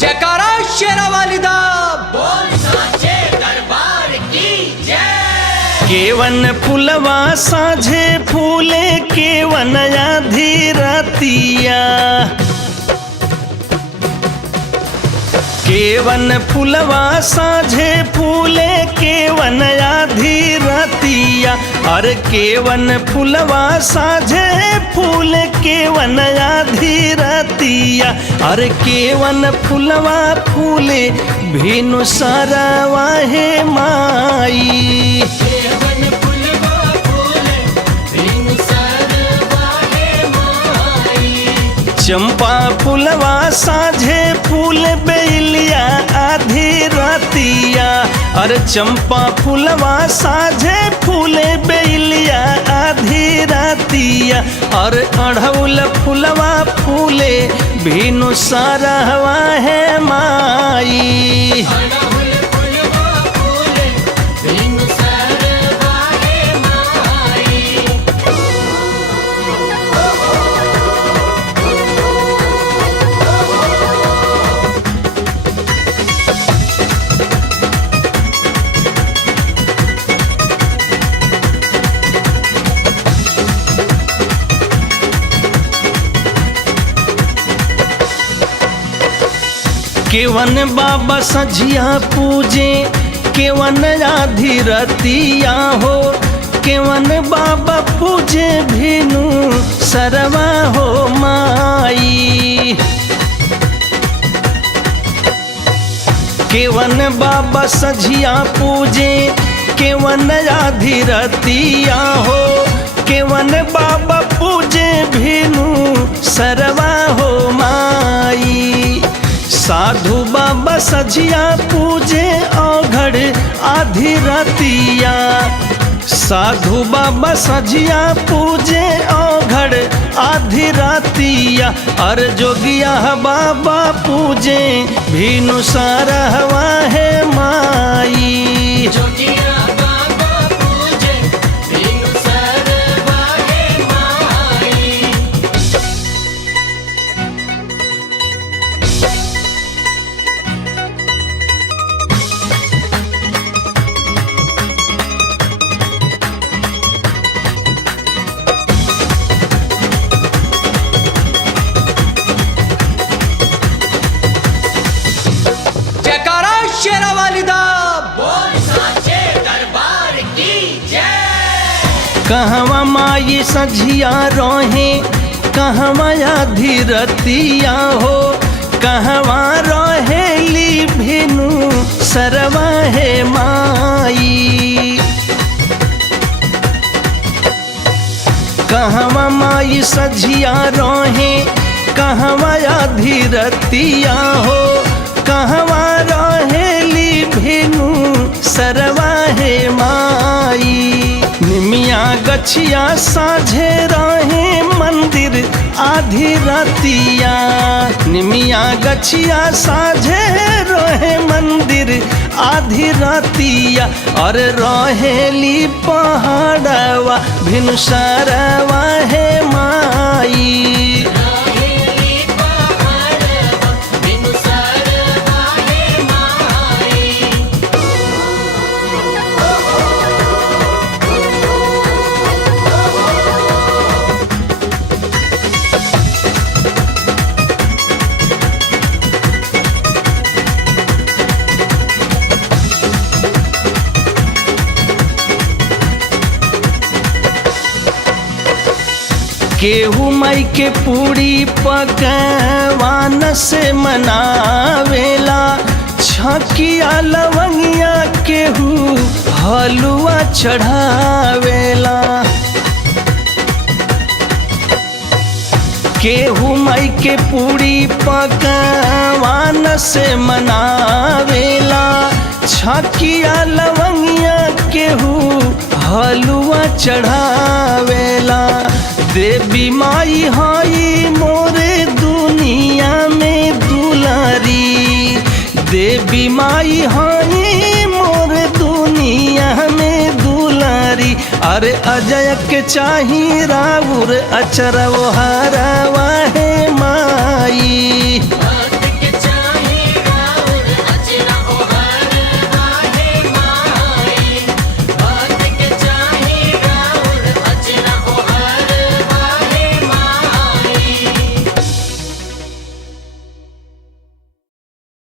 जयकारा शेरा वालिदा बोल साचे दरबार की जय। केवन फुलवा साझे फूले केवन आधी रतिया, केवन फुलवा साझे फूले केवन आधी रतिया, अरे केवन फुलवा साझे फूले केवन आधी रतिया, अरे केवन फुलवा फूले भीनु सरवा हे माई। केवन फुलवा फूले भीनु सरवा हे माई। चंपा फुलवा साझे फूल बेलिया आधी रतिया, अरे चंपा फुलवा साझे फूले बेलिया आधी रतिया, अरे अढ़ौल फुलवा फूले भीनु सरवा है माई। अड़हुल फुलवा फूले भीनु सरवा हे माई। केवन बाबा सझिया पूजे केवन आधी रतिया हो, केवन बाबा पूजे भीनु सरवा हो माई। केवन बाबा सझिया पूजे केवन आधी रतिया हो, केवन बाबा पूजे भीनु सरवा हो माई। साधु बाबा सझिया पूजे औघड़ आधी रतिया, साधु बाबा सझिया पूजे औघड़ आधी रतिया, अरे जोगिया बाबा पूजे भीनु सरवा है माई। जोगिया बाबा पूजे भीनु सरवा हे माई। जयकारा शेरा वालिदा बोल साचे दरबार की जय। कहवा माई सझिया रोहे कहवा आधी रतिया हो, कहवा रोहेली भीनु सरवा है माई। कहवा माई सझिया रोहे कहवा आधी रतिया हो, कहवा रोहेली भीनु सरवा है माई। निमिया गछिया साझे रहे मंदिर आधी रतिया, निमिया गछिया साझे रहे मंदिर आधी रतिया, और रहेली पहाड़वा भिनु सरवा है माई। रहेली पहाड़वा भिनु सरवा हे माई। केहू माई के पूरी पकवान से मनावेला, छकिया लवंगिया केहू हलुआ चढ़ावेला। केहू माई के पूरी पकवान से मनावेला, छकिया लवंगिया केहू हलुआ चढ़ावेला। देवी माई हाई मोरे दुनिया अजय के चाही राउर अचरवहारवा हे माई।